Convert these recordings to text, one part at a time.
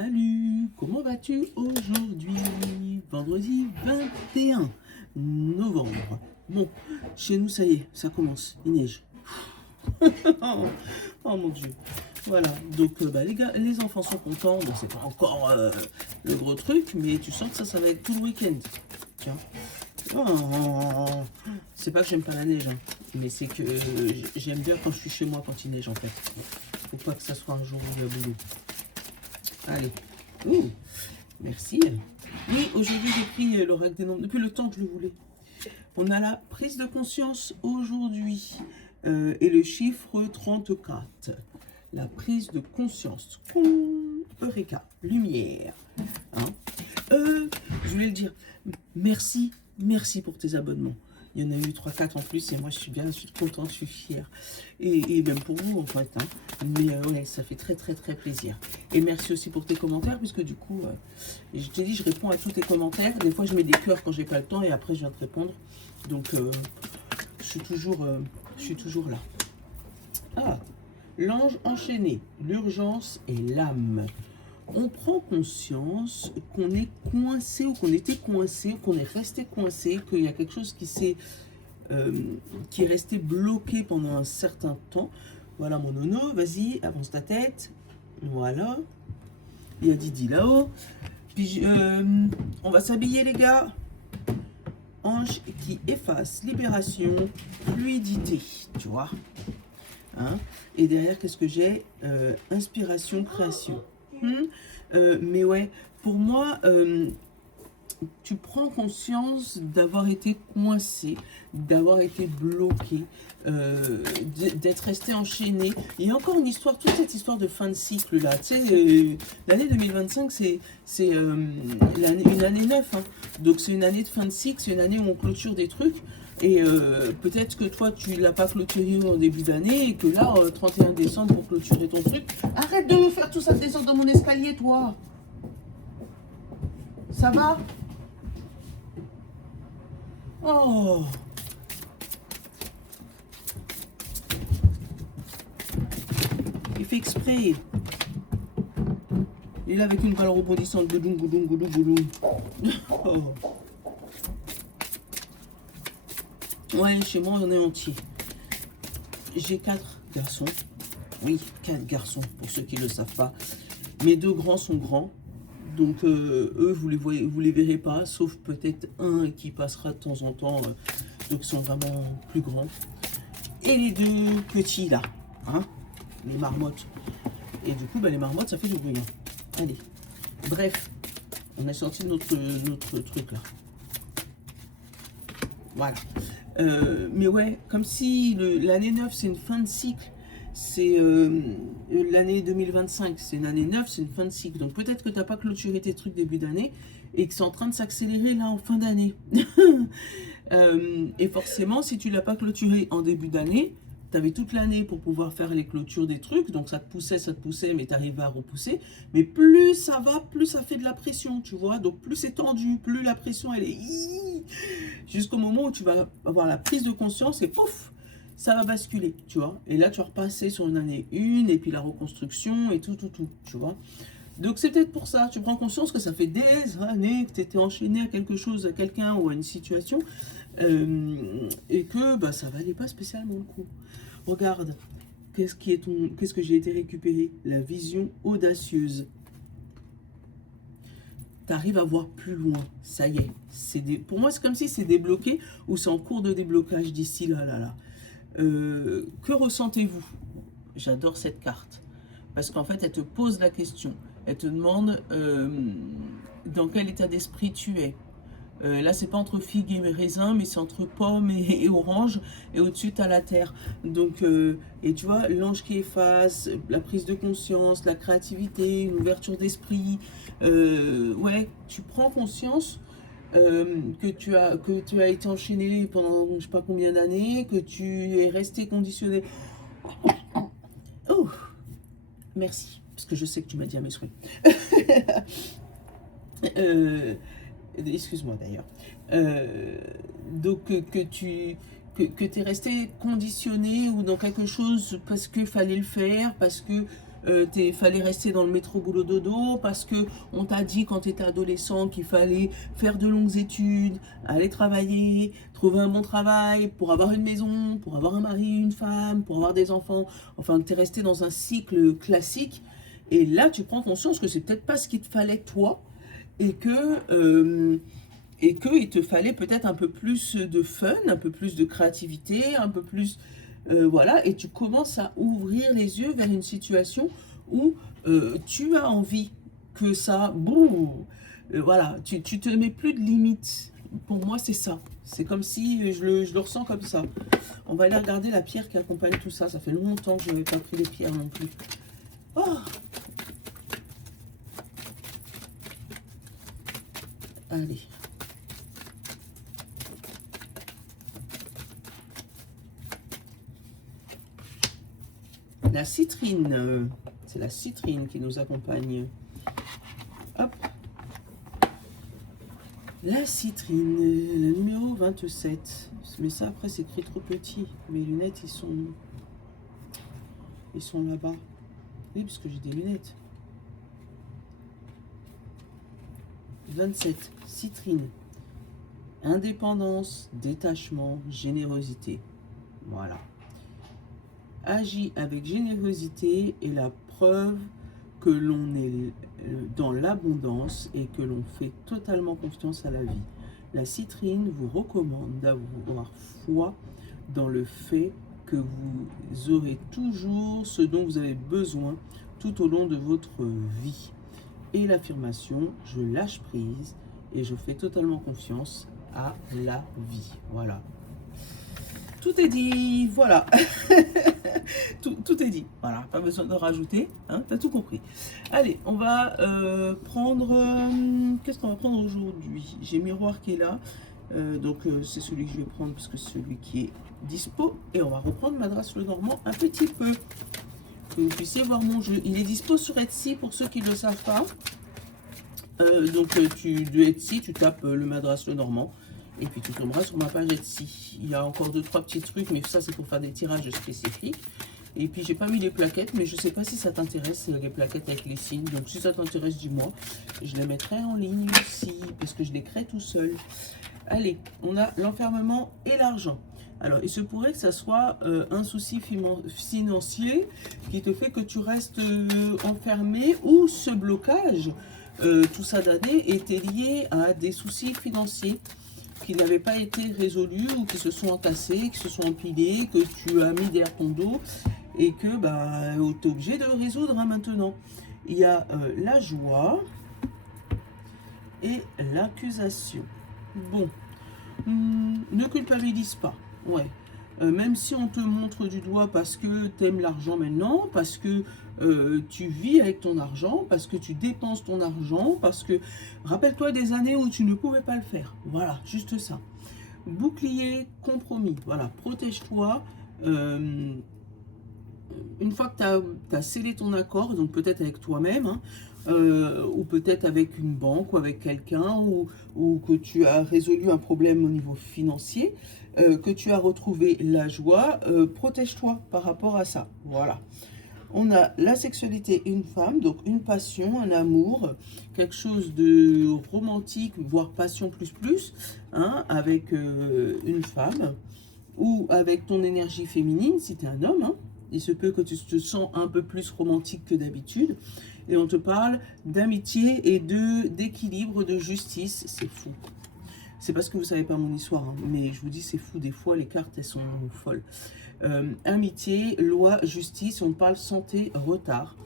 Salut, comment vas-tu aujourd'hui? Vendredi 21 novembre. Bon, chez nous, ça y est, ça commence, il neige. Oh mon Dieu. Voilà, donc les gars, les enfants sont contents. Bon, c'est pas encore le gros truc, mais tu sens que ça va être tout le week-end. Tiens. Oh, c'est pas que j'aime pas la neige, hein, mais c'est que j'aime bien quand je suis chez moi quand il neige en fait. Faut pas que ça soit un jour où il y a boulot. Allez. Ouh, merci. Oui, aujourd'hui j'ai pris l'oracle des nombres depuis le temps que je le voulais. On a la prise de conscience aujourd'hui et le chiffre 34. La prise de conscience. Eureka, lumière. Hein. Je voulais le dire. Merci pour tes abonnements. Il y en a eu 3-4 en plus et moi je suis content, je suis fière. Et même pour vous en fait. Hein. Mais ouais, ça fait très plaisir. Et merci aussi pour tes commentaires puisque du coup, je t'ai dit, je réponds à tous tes commentaires. Des fois je mets des cœurs quand j'ai pas le temps et après je viens te répondre. Donc je suis toujours là. Ah, l'ange enchaîné, l'urgence et l'âme. On prend conscience qu'on est coincé ou qu'on était coincé, qu'on est resté coincé, qu'il y a quelque chose qui est resté bloqué pendant un certain temps. Voilà mon nono, vas-y, avance ta tête. Voilà. Il y a Didi là-haut. Puis on va s'habiller les gars. Ange qui efface, libération, fluidité, tu vois. Hein? Et derrière, qu'est-ce que j'ai? Inspiration, création. Mais ouais, pour moi, tu prends conscience d'avoir été coincé, d'avoir été bloqué, d'être resté enchaîné. Il y a encore une histoire, toute cette histoire de fin de cycle là. Tu sais, l'année 2025, c'est une année 9. Hein. Donc c'est une année de fin de cycle, c'est une année où on clôture des trucs. Et peut-être que toi, tu ne l'as pas clôturé en début d'année et que là, 31 décembre, pour clôturer ton truc, arrête de me faire tout ça descendre dans mon escalier, toi. Ça va? Oh. Il fait exprès. Il est là avec une balle rebondissante. Goudoum, goudoum, goudoum, goudoum. Oh. Ouais, chez moi, on est entier. J'ai 4 garçons. Oui, 4 garçons, pour ceux qui ne le savent pas. Mes 2 grands sont grands. Donc, eux, vous les verrez pas, sauf peut-être un qui passera de temps en temps. Donc, ils sont vraiment plus grands. Et les 2 petits, là. Hein, les marmottes. Et du coup, les marmottes, ça fait du bruit. Hein. Allez. Bref, on est sorti de notre truc, là. Voilà. Mais ouais, comme si l'année 9, c'est une fin de cycle. C'est l'année 2025, c'est une année 9, c'est une fin de cycle. Donc peut-être que tu n'as pas clôturé tes trucs début d'année et que c'est en train de s'accélérer là en fin d'année. Et forcément, si tu ne l'as pas clôturé en début d'année, tu avais toute l'année pour pouvoir faire les clôtures des trucs. Donc ça te poussait, mais tu arrivais à repousser. Mais plus ça va, plus ça fait de la pression, tu vois. Donc plus c'est tendu, plus la pression, elle est... Jusqu'au moment où tu vas avoir la prise de conscience et pouf, ça va basculer, tu vois. Et là, tu vas repasser sur une année 1 et puis la reconstruction et tout, tu vois. Donc, c'est peut-être pour ça. Tu prends conscience que ça fait des années que tu étais enchaîné à quelque chose, à quelqu'un ou à une situation et que ça valait pas spécialement le coup. Regarde, qu'est-ce que j'ai été récupérer? La vision audacieuse. Tu arrives à voir plus loin, ça y est. Pour moi, c'est comme si c'est débloqué ou c'est en cours de déblocage d'ici là. Que ressentez-vous? J'adore cette carte. Parce qu'en fait, elle te pose la question. Elle te demande dans quel état d'esprit tu es. Là, c'est pas entre figue et raisin, mais c'est entre pomme et orange. Et au-dessus, tu as la terre. Donc, et tu vois, l'ange qui efface, la prise de conscience, la créativité, une ouverture d'esprit. Ouais, tu prends conscience que tu as été enchaîné pendant je sais pas combien d'années, que tu es resté conditionné. Oh, merci, parce que je sais que tu m'as dit à mes souhaits. Excuse-moi d'ailleurs. Donc que tu es resté conditionné ou dans quelque chose parce qu'il fallait le faire, parce que fallait rester dans le métro boulot dodo, parce que on t'a dit quand tu étais adolescent qu'il fallait faire de longues études, aller travailler, trouver un bon travail pour avoir une maison, pour avoir un mari, une femme, pour avoir des enfants. Enfin, tu es resté dans un cycle classique. Et là, tu prends conscience que c'est peut-être pas ce qu'il te fallait toi, et que il te fallait peut-être un peu plus de fun, un peu plus de créativité, un peu plus, voilà, et tu commences à ouvrir les yeux vers une situation où tu as envie que ça, boum, voilà, tu te mets plus de limites. Pour moi, c'est ça. C'est comme si je le ressens comme ça. On va aller regarder la pierre qui accompagne tout ça. Ça fait longtemps que je n'avais pas pris les pierres non plus. Oh, allez. La citrine, c'est la citrine qui nous accompagne. Hop. La citrine, la numéro 27. Mais ça, après, c'est écrit trop petit. Mes lunettes, ils sont là-bas. Oui, parce que j'ai des lunettes. 27. Citrine. Indépendance, détachement, générosité. Voilà. Agit avec générosité et la preuve que l'on est dans l'abondance et que l'on fait totalement confiance à la vie. La citrine vous recommande d'avoir foi dans le fait que vous aurez toujours ce dont vous avez besoin tout au long de votre vie. Et l'affirmation, je lâche prise et je fais totalement confiance à la vie. Voilà. Tout est dit, voilà. tout est dit, voilà, pas besoin de rajouter, hein, t'as tout compris. Allez, on va prendre, qu'est-ce qu'on va prendre aujourd'hui? J'ai Miroir qui est là, donc c'est celui que je vais prendre parce que c'est celui qui est dispo. Et on va reprendre Madras Lenormand un petit peu, que vous puissiez voir mon jeu. Il est dispo sur Etsy pour ceux qui ne le savent pas. Donc de Etsy, tu tapes le Madras Lenormand. Et puis tu tomberas sur ma page Etsy. Il y a encore 2-3 petits trucs, mais ça c'est pour faire des tirages spécifiques. Et puis j'ai pas mis les plaquettes, mais je sais pas si ça t'intéresse, les plaquettes avec les signes. Donc si ça t'intéresse, dis-moi. Je les mettrai en ligne aussi, parce que je les crée tout seul. Allez, on a l'enfermement et l'argent. Alors il se pourrait que ça soit un souci financier qui te fait que tu restes enfermé, ou ce blocage, tout ça d'année, était lié à des soucis financiers qui n'avaient pas été résolus ou qui se sont entassés, qui se sont empilés, que tu as mis derrière ton dos et que bah, tu es obligé de résoudre maintenant. Il y a la joie et l'accusation. Bon, ne culpabilise pas. Ouais. Même si on te montre du doigt parce que tu aimes l'argent maintenant, parce que tu vis avec ton argent, parce que tu dépenses ton argent, parce que rappelle-toi des années où tu ne pouvais pas le faire. Voilà, juste ça. Bouclier, compromis. Voilà, protège-toi. Une fois que tu as scellé ton accord, donc peut-être avec toi-même, hein, ou peut-être avec une banque ou avec quelqu'un, ou que tu as résolu un problème au niveau financier, que tu as retrouvé la joie, protège-toi par rapport à ça. Voilà. On a la sexualité, une femme, donc une passion, un amour, quelque chose de romantique, voire passion plus, hein, avec une femme, ou avec ton énergie féminine, si tu es un homme, hein. Il se peut que tu te sens un peu plus romantique que d'habitude. Et on te parle d'amitié et d'équilibre, de justice. C'est fou. C'est parce que vous ne savez pas mon histoire, hein, mais je vous dis c'est fou. Des fois, les cartes, elles sont folles. Amitié, loi, justice. On parle santé, retard.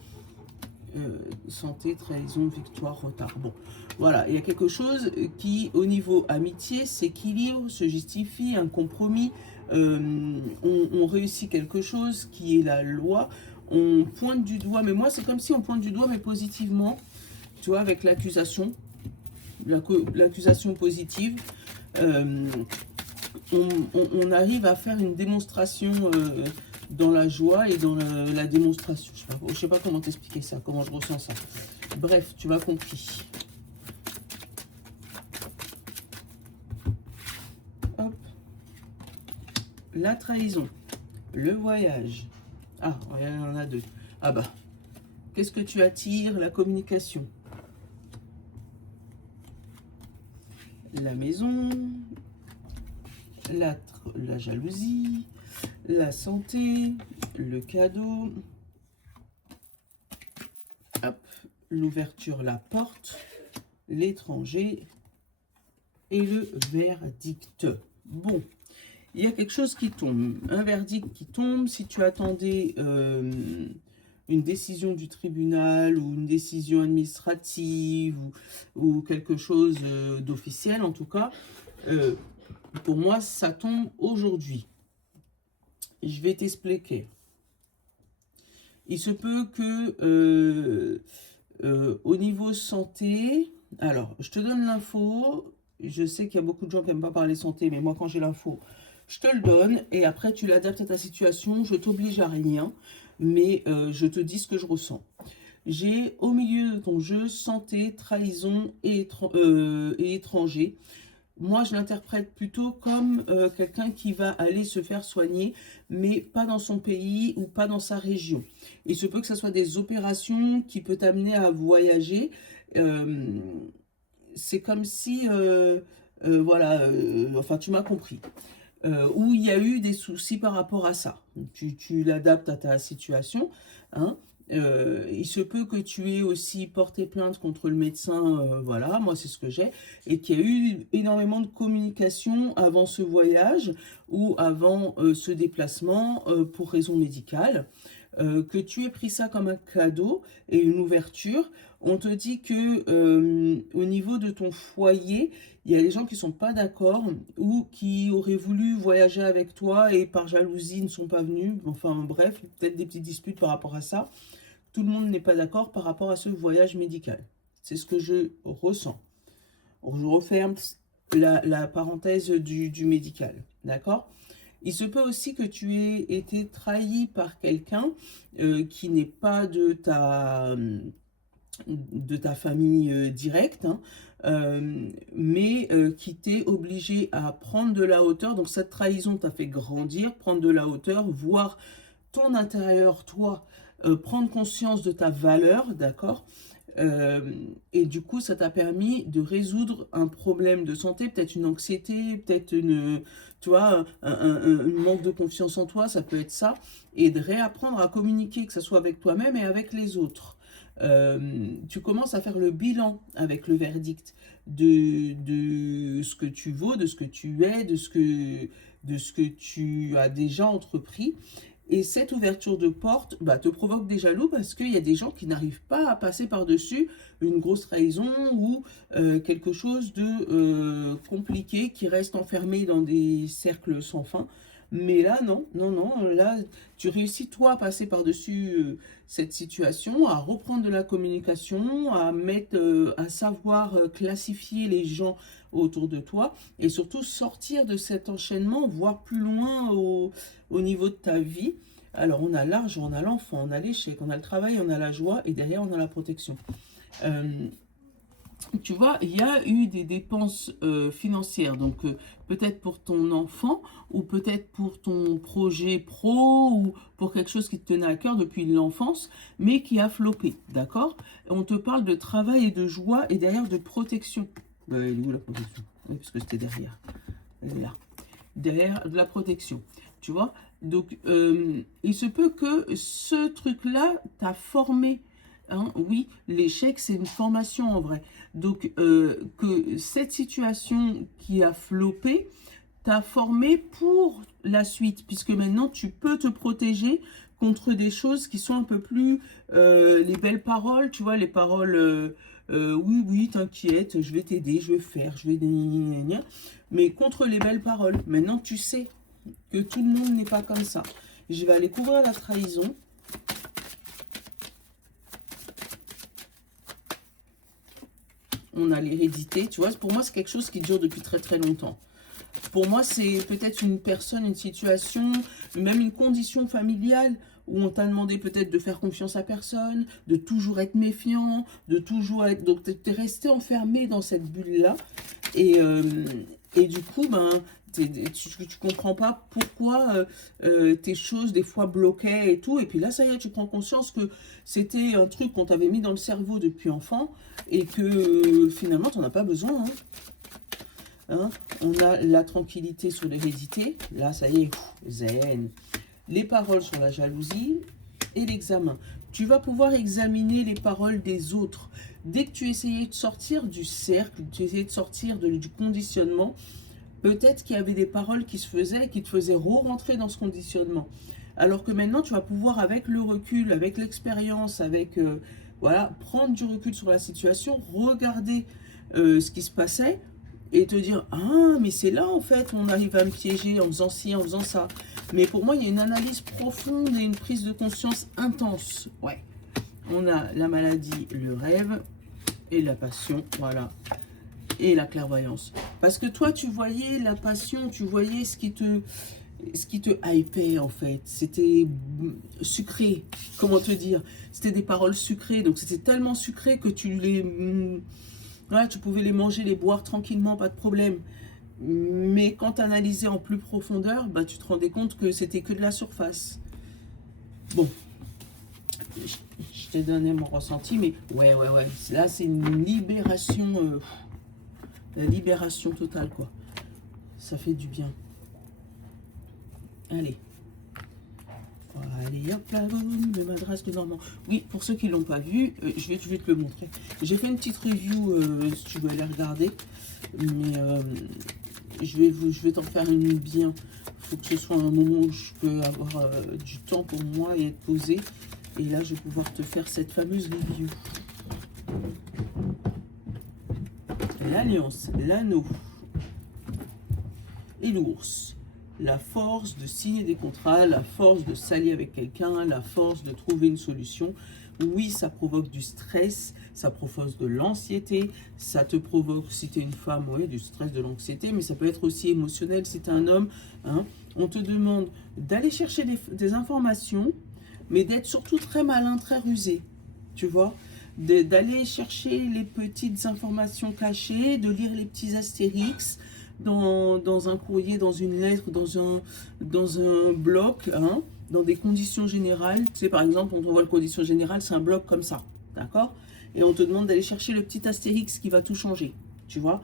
Santé, trahison, victoire, retard. Bon, voilà. Il y a quelque chose qui, au niveau amitié, s'équilibre, se justifie, un compromis. On réussit quelque chose qui est la loi, on pointe du doigt, mais moi c'est comme si on pointe du doigt mais positivement, tu vois, avec l'accusation, l'accusation positive, on arrive à faire une démonstration dans la joie et dans la démonstration, je sais pas comment t'expliquer ça, comment je ressens ça, bref, tu m'as compris. La trahison, le voyage. Ah, il y en a deux. Ah bah, Qu'est-ce que tu attires? La communication. La maison, la jalousie, la santé, le cadeau, l'ouverture, la porte, l'étranger et le verdict. Bon, il y a quelque chose qui tombe, un verdict qui tombe. Si tu attendais une décision du tribunal ou une décision administrative ou quelque chose d'officiel, en tout cas, pour moi, ça tombe aujourd'hui. Je vais t'expliquer. Il se peut que au niveau santé, alors, je te donne l'info. Je sais qu'il y a beaucoup de gens qui n'aiment pas parler santé, mais moi, quand j'ai l'info, je te le donne. Et après, tu l'adaptes à ta situation. Je t'oblige à rien, mais je te dis ce que je ressens. J'ai au milieu de ton jeu santé, trahison et étranger. Moi, je l'interprète plutôt comme quelqu'un qui va aller se faire soigner, mais pas dans son pays ou pas dans sa région. Il se peut que ce soit des opérations qui peuvent t'amener à voyager. C'est comme si, voilà, enfin, tu m'as compris. Où il y a eu des soucis par rapport à ça. Tu l'adaptes à ta situation, hein. Il se peut que tu aies aussi porté plainte contre le médecin, voilà, moi c'est ce que j'ai, et qu'il y a eu énormément de communication avant ce voyage ou avant ce déplacement pour raison médicale, que tu aies pris ça comme un cadeau et une ouverture. On te dit que au niveau de ton foyer, il y a des gens qui ne sont pas d'accord ou qui auraient voulu voyager avec toi et par jalousie ne sont pas venus. Enfin bref, peut-être des petites disputes par rapport à ça. Tout le monde n'est pas d'accord par rapport à ce voyage médical. C'est ce que je ressens. Je referme la parenthèse du médical. D'accord? Il se peut aussi que tu aies été trahi par quelqu'un qui n'est pas de ta famille directe, hein, mais qui t'est obligé à prendre de la hauteur. Donc cette trahison t'a fait grandir, prendre de la hauteur, voir ton intérieur, toi, prendre conscience de ta valeur, d'accord? Et du coup, ça t'a permis de résoudre un problème de santé, peut-être une anxiété, peut-être tu vois, un manque de confiance en toi, ça peut être ça, et de réapprendre à communiquer, que ce soit avec toi-même et avec les autres. Tu commences à faire le bilan avec le verdict de ce que tu vaux, de ce que tu es, de ce que tu as déjà entrepris. Et cette ouverture de porte te provoque des jaloux parce qu'il y a des gens qui n'arrivent pas à passer par-dessus une grosse trahison ou quelque chose de compliqué qui reste enfermé dans des cercles sans fin. Mais là, non, non, non, là, tu réussis toi à passer par-dessus cette situation, à reprendre de la communication, à savoir classifier les gens autour de toi et surtout sortir de cet enchaînement, voir plus loin au niveau de ta vie. Alors, on a l'argent, on a l'enfant, on a l'échec, on a le travail, on a la joie et derrière, on a la protection. Tu vois, il y a eu des dépenses financières, donc peut-être pour ton enfant ou peut-être pour ton projet pro ou pour quelque chose qui te tenait à cœur depuis l'enfance, mais qui a floppé, d'accord? On te parle de travail et de joie et derrière de protection. Elle est où la protection? Oui, parce que c'était derrière. Elle est là. Derrière de la protection, tu vois? Donc, il se peut que ce truc-là t'a formé. Hein, oui, l'échec, c'est une formation en vrai. Donc, que cette situation qui a floppé t'a formé pour la suite, puisque maintenant, tu peux te protéger contre des choses qui sont un peu plus les belles paroles, tu vois, les paroles oui, oui, t'inquiète, je vais t'aider, je vais faire, je vais... Mais contre les belles paroles, maintenant, tu sais que tout le monde n'est pas comme ça. Je vais aller couvrir la trahison. On a l'hérédité, tu vois, pour moi c'est quelque chose qui dure depuis très très longtemps. Pour moi c'est peut-être une personne, une situation, même une condition familiale où on t'a demandé peut-être de faire confiance à personne, de toujours être méfiant, de toujours être... Donc tu es resté enfermé dans cette bulle-là et Et du coup, ben, tu comprends pas pourquoi tes choses, des fois, bloquaient et tout. Et puis là, ça y est, tu prends conscience que c'était un truc qu'on t'avait mis dans le cerveau depuis enfant et que finalement, tu n'en as pas besoin. Hein. On a la tranquillité sur l'hérédité. Là, ça y est, zen. Les paroles sur la jalousie et l'examen. Tu vas pouvoir examiner les paroles des autres. Dès que tu essayais de sortir du cercle, tu essayais de sortir du conditionnement, peut-être qu'il y avait des paroles qui se faisaient, qui te faisaient re-rentrer dans ce conditionnement. Alors que maintenant, tu vas pouvoir, avec le recul, avec l'expérience, avec voilà, prendre du recul sur la situation, regarder ce qui se passait et te dire, ah, mais c'est là, en fait, on arrive à me piéger en faisant ci, en faisant ça. Mais pour moi, il y a une analyse profonde et une prise de conscience intense. Ouais. On a la maladie, le rêve et la passion, voilà. Et la clairvoyance. Parce que toi, tu voyais la passion, tu voyais ce qui te hypait, en fait. C'était sucré, comment te dire. C'était des paroles sucrées, donc c'était tellement sucré que voilà, tu pouvais les manger, les boire tranquillement, pas de problème. Mais quand tu analysais en plus profondeur, bah, tu te rendais compte que c'était que de la surface. Bon, je t'ai donné mon ressenti, mais ouais. Là, c'est une libération, la libération totale, quoi. Ça fait du bien. Allez. Allez, hop là, le madras de Normand. Oui, pour ceux qui ne l'ont pas vu, je vais te le montrer. J'ai fait une petite review, si tu veux aller regarder. Mais je vais t'en faire une bien. Il faut que ce soit un moment où je peux avoir du temps pour moi et être posé. Et là, je vais pouvoir te faire cette fameuse review. L'alliance, l'anneau et l'ours. La force de signer des contrats, la force de s'allier avec quelqu'un, la force de trouver une solution. Oui, ça provoque du stress, ça provoque de l'anxiété, ça te provoque, si tu es une femme, oui, du stress, de l'anxiété, mais ça peut être aussi émotionnel si tu es un homme. Hein. On te demande d'aller chercher des informations, mais d'être surtout très malin, très rusé, tu vois, d'aller chercher les petites informations cachées, de lire les petits astérix, dans un courrier, dans une lettre, dans un bloc, hein, dans des conditions générales. Tu sais, par exemple, quand on voit le condition générale, c'est un bloc comme ça, d'accord? Et on te demande d'aller chercher le petit astérix qui va tout changer, tu vois.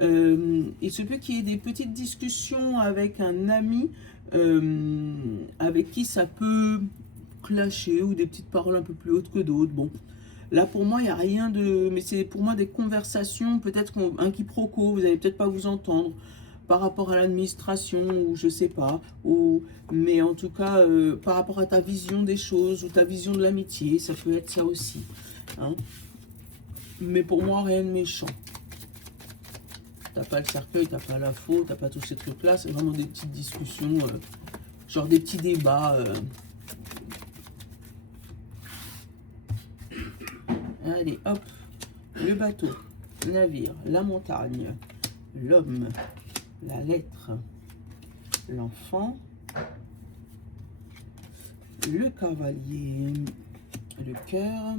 Il se peut qu'il y ait des petites discussions avec un ami avec qui ça peut clasher, ou des petites paroles un peu plus hautes que d'autres, bon. Là, pour moi, il n'y a rien de... Mais c'est pour moi des conversations, peut-être un quiproquo, vous n'allez peut-être pas vous entendre par rapport à l'administration, ou je sais pas, mais en tout cas, par rapport à ta vision des choses, ou ta vision de l'amitié, ça peut être ça aussi. Hein. Mais pour moi, rien de méchant. T'as pas le cercueil, t'as pas la faux, t'as pas tous ces trucs-là, c'est vraiment des petites discussions, genre des petits débats... Allez, hop, le bateau, le navire, la montagne, l'homme, la lettre, l'enfant, le cavalier, le cœur,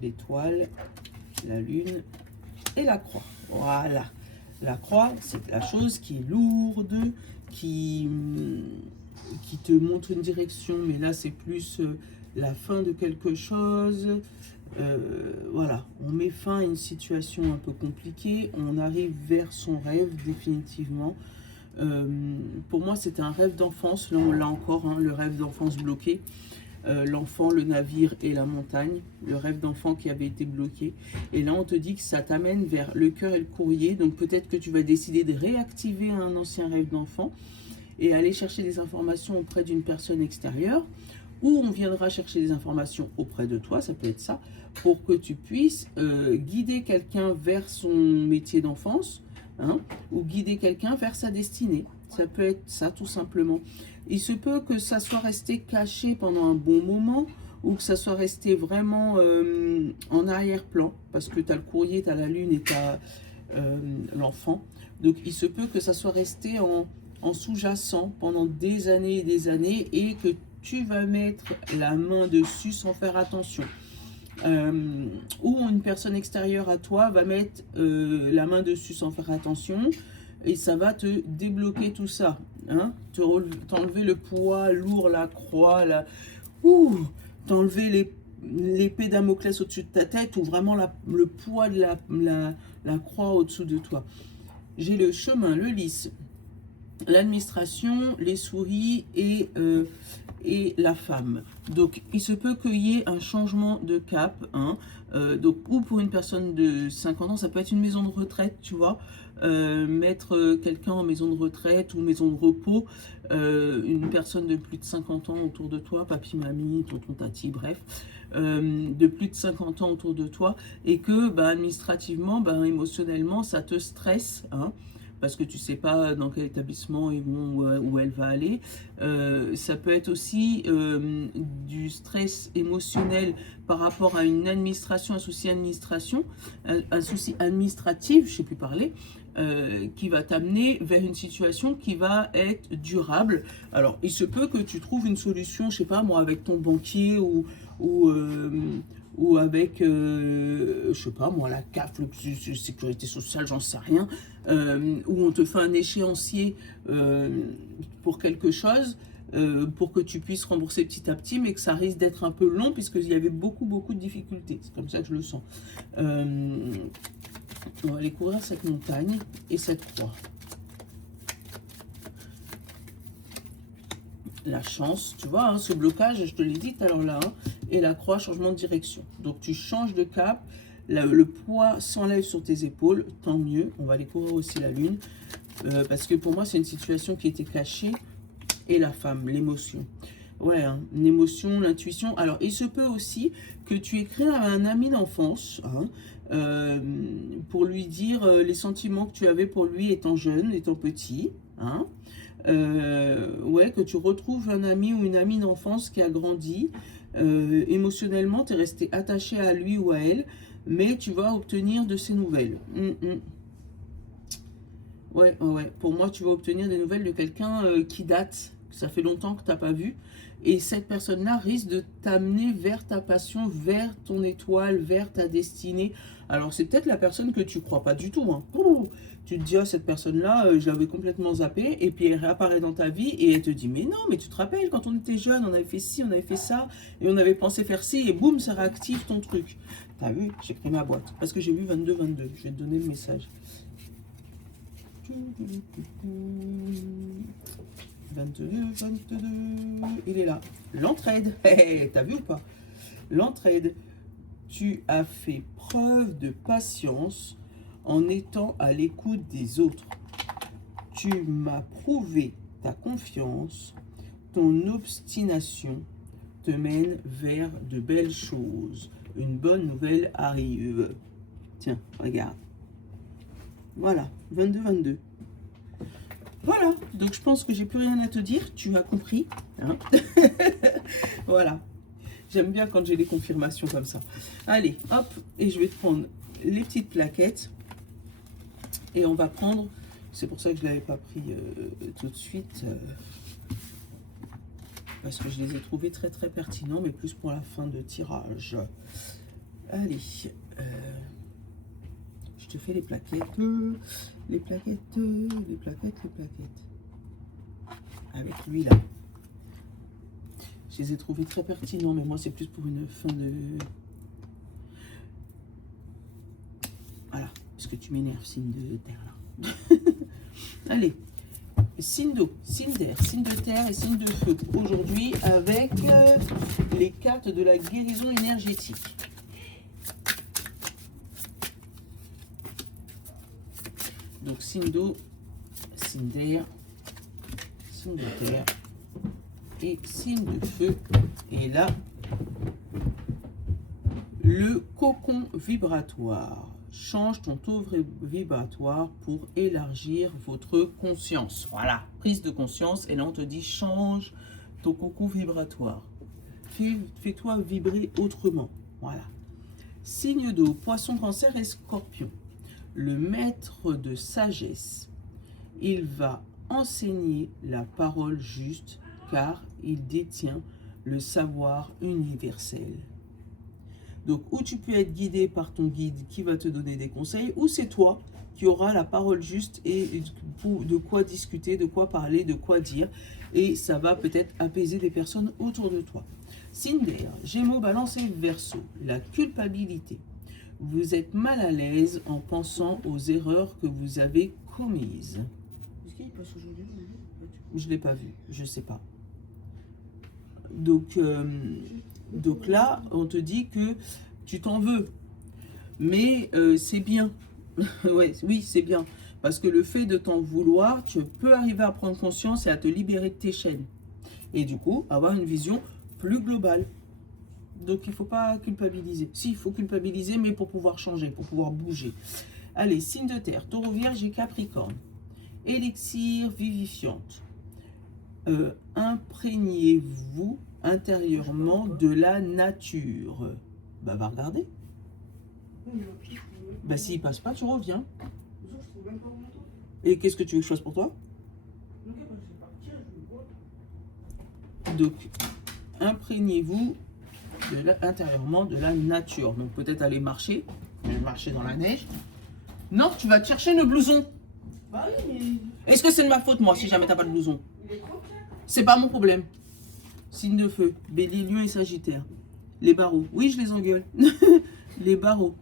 l'étoile, la lune et la croix. Voilà, la croix, c'est la chose qui est lourde, qui te montre une direction, mais là c'est plus la fin de quelque chose. Voilà, on met fin à une situation un peu compliquée, on arrive vers son rêve définitivement. Pour moi, c'était un rêve d'enfance, là on l'a encore, hein, le rêve d'enfance bloqué. L'enfant, le navire et la montagne, le rêve d'enfant qui avait été bloqué. Et là, on te dit que ça t'amène vers le cœur et le courrier. Donc peut-être que tu vas décider de réactiver un ancien rêve d'enfant et aller chercher des informations auprès d'une personne extérieure, ou on viendra chercher des informations auprès de toi, ça peut être ça, pour que tu puisses guider quelqu'un vers son métier d'enfance, hein, ou guider quelqu'un vers sa destinée. Ça peut être ça, tout simplement. Il se peut que ça soit resté caché pendant un bon moment, ou que ça soit resté vraiment en arrière-plan, parce que tu as le courrier, tu as la lune et tu as l'enfant. Donc il se peut que ça soit resté en sous-jacent pendant des années et que tu vas mettre la main dessus sans faire attention. Ou une personne extérieure à toi va mettre la main dessus sans faire attention. et ça va te débloquer tout ça. Hein, t'enlever le poids lourd, la croix, t'enlever l'épée Damoclès au-dessus de ta tête, ou vraiment le poids de la croix au-dessous de toi. J'ai le chemin, le lys, l'administration, les souris et la femme. Donc, il se peut qu'il y ait un changement de cap. Hein. Donc, ou pour une personne de 50 ans, ça peut être une maison de retraite, tu vois. Mettre quelqu'un en maison de retraite ou maison de repos. Une personne de plus de 50 ans autour de toi, papi, mamie, tonton, tati, bref. De plus de 50 ans autour de toi. Et que, bah, administrativement, bah, émotionnellement, ça te stresse, hein. Parce que tu ne sais pas dans quel établissement ils vont, où elle va aller. Ça peut être aussi du stress émotionnel par rapport à une administration, un souci administratif, je ne sais plus parler, qui va t'amener vers une situation qui va être durable. Alors, il se peut que tu trouves une solution, je ne sais pas moi, avec ton banquier ou avec, je sais pas moi, la CAF, le sécurité sociale, j'en sais rien, où on te fait un échéancier pour quelque chose, pour que tu puisses rembourser petit à petit, mais que ça risque d'être un peu long, puisqu'il y avait beaucoup de difficultés. C'est comme ça que je le sens. On va aller couvrir cette montagne et cette croix. La chance, tu vois, hein, ce blocage, je te l'ai dit tout à l'heure là, hein, et la croix, changement de direction. Donc tu changes de cap, le poids s'enlève sur tes épaules, tant mieux. On va découvrir aussi la lune, parce que pour moi, c'est une situation qui était cachée. Et la femme, l'émotion. Ouais, hein, l'émotion, l'intuition. Alors, il se peut aussi que tu écris à un ami d'enfance, hein, pour lui dire les sentiments que tu avais pour lui étant jeune, étant petit, hein. Ouais, que tu retrouves un ami ou une amie d'enfance qui a grandi. Émotionnellement, tu es resté attaché à lui ou à elle, mais tu vas obtenir de ses nouvelles. Ouais, pour moi, tu vas obtenir des nouvelles de quelqu'un qui date. Ça fait longtemps que tu n'as pas vu. Et cette personne-là risque de t'amener vers ta passion, vers ton étoile, vers ta destinée. Alors, c'est peut-être la personne que tu ne crois pas du tout. Hein. Tu te dis, oh, cette personne-là, je l'avais complètement zappée. Et puis, elle réapparaît dans ta vie et elle te dit, mais non, mais tu te rappelles, quand on était jeune, on avait fait ci, on avait fait ça. Et on avait pensé faire ci. Et boum, ça réactive ton truc. T'as vu, j'ai pris ma boîte. Parce que j'ai vu 22-22. Je vais te donner le message. 22, il est là. L'entraide, t'as vu ou pas? L'entraide, tu as fait preuve de patience en étant à l'écoute des autres. Tu m'as prouvé ta confiance, ton obstination te mène vers de belles choses. Une bonne nouvelle arrive. Tiens, regarde. Voilà, 22-22. Voilà, donc je pense que j'ai plus rien à te dire, tu as compris. Hein. Voilà, j'aime bien quand j'ai des confirmations comme ça. Allez, hop, et je vais te prendre les petites plaquettes. Et on va prendre, c'est pour ça que je ne l'avais pas pris tout de suite, parce que je les ai trouvés très pertinents, mais plus pour la fin de tirage. Allez, je te fais les plaquettes, les plaquettes. Avec lui là. Je les ai trouvés très pertinents, mais moi c'est plus pour une fin de... Voilà, parce que tu m'énerves, signe de terre là. Allez, signe d'eau, signe d'air, signe de terre et signe de feu. Aujourd'hui avec les cartes de la guérison énergétique. Donc, signe d'eau, signe d'air, signe de terre et signe de feu. Et là, le cocon vibratoire. Change ton taux vibratoire pour élargir votre conscience. Voilà, prise de conscience. Et là, on te dit, change ton cocon vibratoire. Fais-toi vibrer autrement. Voilà. Signe d'eau, poisson, cancer et scorpion. Le maître de sagesse, il va enseigner la parole juste car il détient le savoir universel. Donc, ou tu peux être guidé par ton guide qui va te donner des conseils, ou c'est toi qui auras la parole juste et de quoi discuter, de quoi parler, de quoi dire. Et ça va peut-être apaiser des personnes autour de toi. Signe d'air, Gémeaux, Balance et Verseau, la culpabilité. Vous êtes mal à l'aise en pensant aux erreurs que vous avez commises. Est-ce qu'il passe aujourd'hui? Je ne l'ai pas vu, je ne sais pas. Donc là, on te dit que tu t'en veux. Mais c'est bien. Ouais, oui, c'est bien. Parce que le fait de t'en vouloir, tu peux arriver à prendre conscience et à te libérer de tes chaînes. Et du coup, avoir une vision plus globale. Donc, il ne faut pas culpabiliser. Si, il faut culpabiliser, mais pour pouvoir changer, pour pouvoir bouger. Allez, signe de terre, Taureau, Vierge et Capricorne. Élixir vivifiante. Imprégnez-vous intérieurement de la nature. Bah, va regarder. Bah, s'il passe pas, tu reviens. Et qu'est-ce que tu veux que je fasse pour toi? Donc, imprégnez-vous intérieurement de la nature. Donc, peut-être aller marcher. Marcher dans la neige. Non, tu vas te chercher le blouson. Bah oui, mais... Est-ce que c'est de ma faute, moi, si jamais t'as pas de blouson? C'est pas mon problème. Signe de feu, Bélier, Lion et Sagittaire. Les barreaux. Oui, je les engueule. Les barreaux.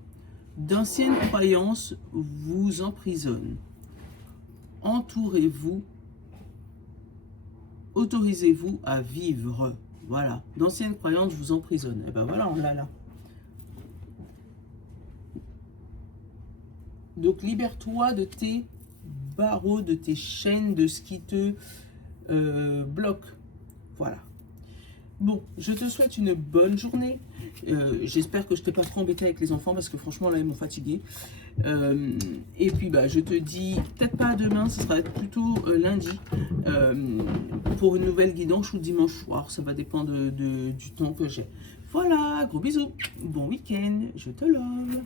D'anciennes croyances vous emprisonnent. Entourez-vous. Autorisez-vous à vivre. Voilà. D'anciennes croyances vous emprisonnent. Et ben voilà, on l'a là. Donc, libère-toi de tes barreaux, de tes chaînes, de ce qui te bloque. Voilà. Bon, je te souhaite une bonne journée. J'espère que je t'ai pas trop embêté avec les enfants parce que franchement, là, ils m'ont fatigué. Et puis, bah, je te dis, peut-être pas demain, ce sera plutôt lundi pour une nouvelle guidance ou dimanche soir. Ça va dépendre du temps que j'ai. Voilà, gros bisous. Bon week-end. Je te love.